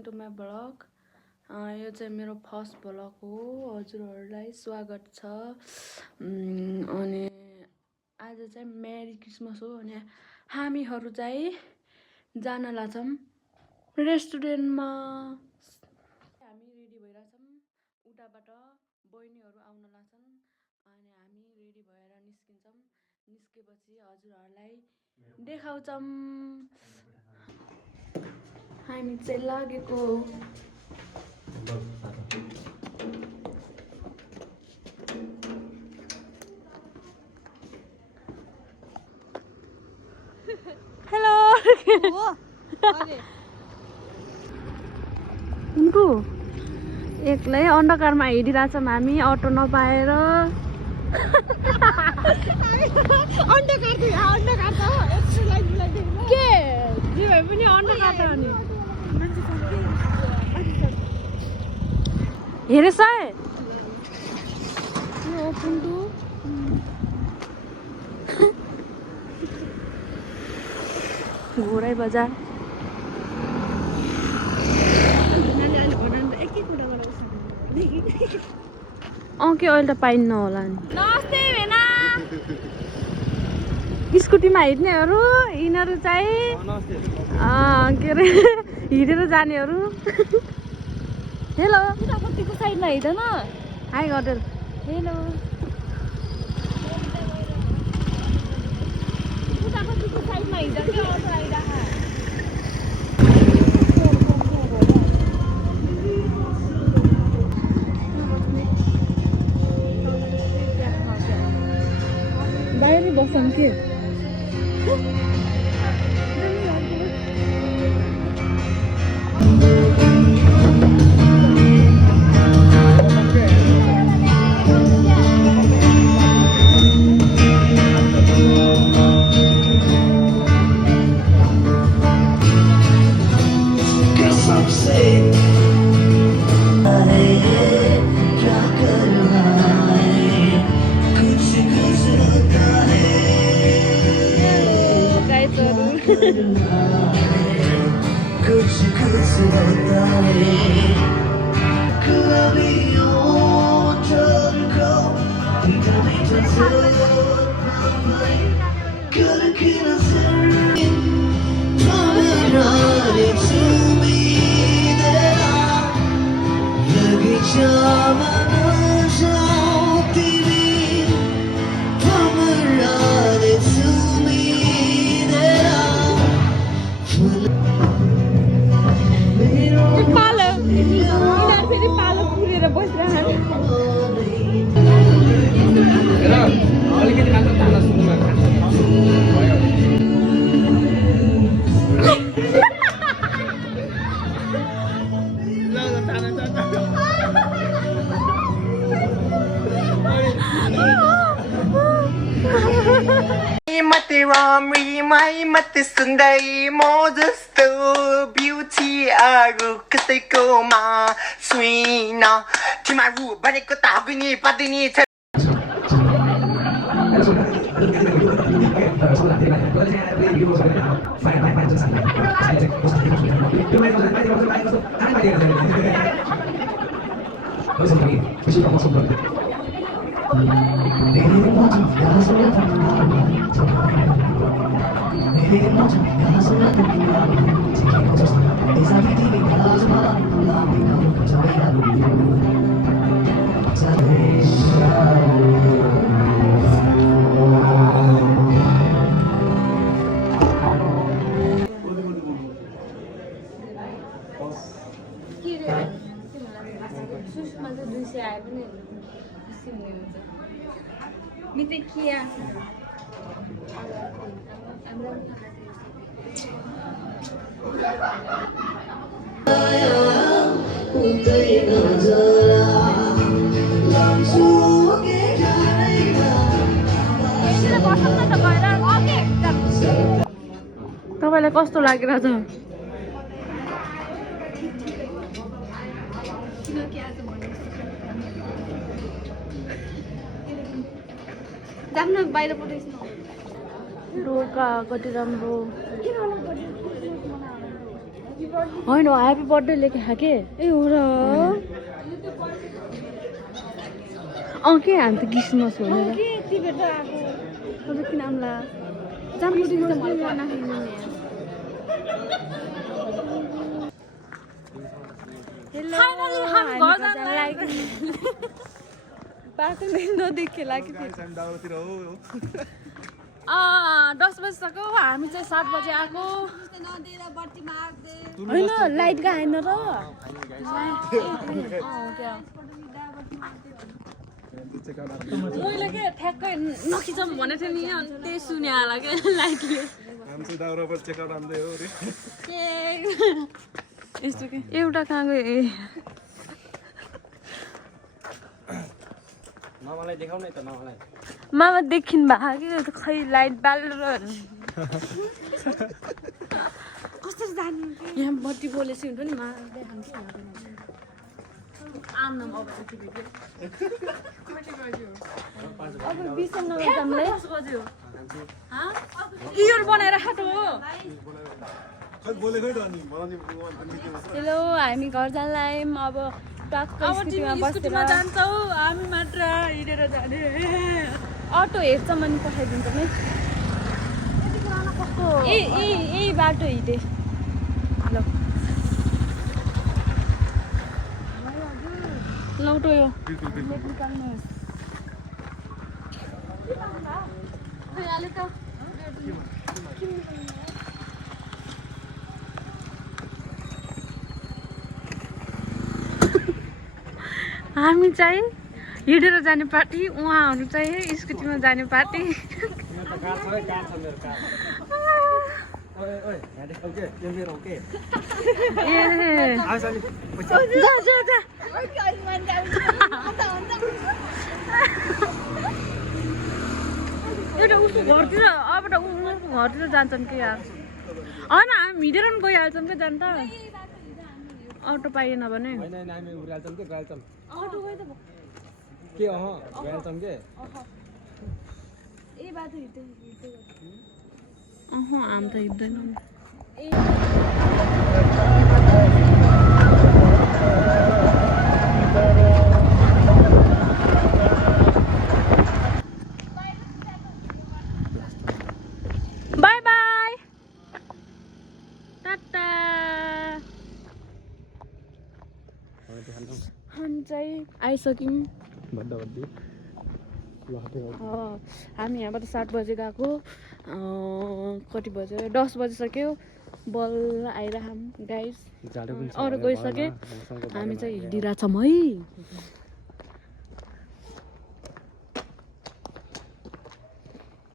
Welcome to my blog. यो चाहिँ मेरो फर्स्ट ब्लग हो। हजुरहरूलाई स्वागत छ। अनि आज चाहिँ मेरी क्रिसमस हो। अनि हामीहरू चाहिँ जान लाग्छौँ रेस्टुरेन्टमा। हामी रेडी भइरहेछौँ। उताबाट बहिनीहरू आउन लाग्छन् अनि हामी रेडी भएर निस्किन्छौँ। निस्केपछि हजुरहरूलाई देखाउँछौँ। हामी चाहिँ लागेको हेलो उनको एक्लै अन्धकारमा हिँडिरहेछौँ हामी अटो नपाएर। के जे भए पनि अन्धकार त अनि हेरेछ घोराई बजार। के अहिले त पाइन्न होला नि। नमस्ते भेना। स्कुटीमा हिँड्नेहरू यिनीहरू चाहिँ के अरे हिँडेर जानेहरू। हेलो उतापट्टिको साइडमा हिँड्दैन। High hotel. हेलो उतापट्टिको साइडमा हिँड्दा के अटो आइरहेको। बाहिरै बस्छन् के मत सुन्दै म जस्तो ब्युटी अरू कसैकोमा छुइन। तिमीहरू भनेको त हगिनी पदिनी छ। सुषमा चाहिँ 200 आए पनि खुसी हुने हुन्छ। मिते किया तपाईँलाई कस्तो लागिरहेछ? बाहिर रोड कति राम्रो। होइन ह्याप्पी बर्थडे लेखेको के ए हो र के हामी त क्रिसमस हो नि के नाम ला बाटो नदेखिएला कि 10 बजीसक्यो हामी चाहिँ 7 बजे आएको होइन लाइट गएन र मैले के ठ्याक्कै नखिचौँ भनेको थिएँ नि अनि त्यही सुने होला क्या लाइटले यस्तो के एउटा कहाँ गयो मामालाई देखाउ न त मामालाई मामा देखिनु भएको कि खै लाइट बालेर कसरी जाने यहाँ बत्ती बोलेपछि हुन्छ नि मा बनाएर खाएको हेलो हामी घर जान्छौँ अब स्कुटीमा जान्छौँ हामी मात्र हिँडेर जाने अटो हेर्छ मैले पठाइदिन्छ नि यही बाटो हिँडे ल लौटो यो हामी चाहिँ हिँडेर जाने पार्टी उहाँहरू चाहिँ स्कुटीमा जाने पार्टी एउटा उसको घरतिर अबबाट उनीहरूको घरतिर जान्छन् कि यार होइन हामी हिँडेर पनि गइहाल्छौँ क्या जान त अटो पाइएन भने के अह गइहाल्छौँ के हामी त हिँड्दैनौँ बाई बाई टाटा हामी चाहिँ आइसक्यौँ हामी यहाँबाट 7 बजे गएको कति बज्यो 10 बजिसक्यो बल आइरहौँ गाइस अरू गइसके हामी चाहिँ हिँडिरहेछौँ है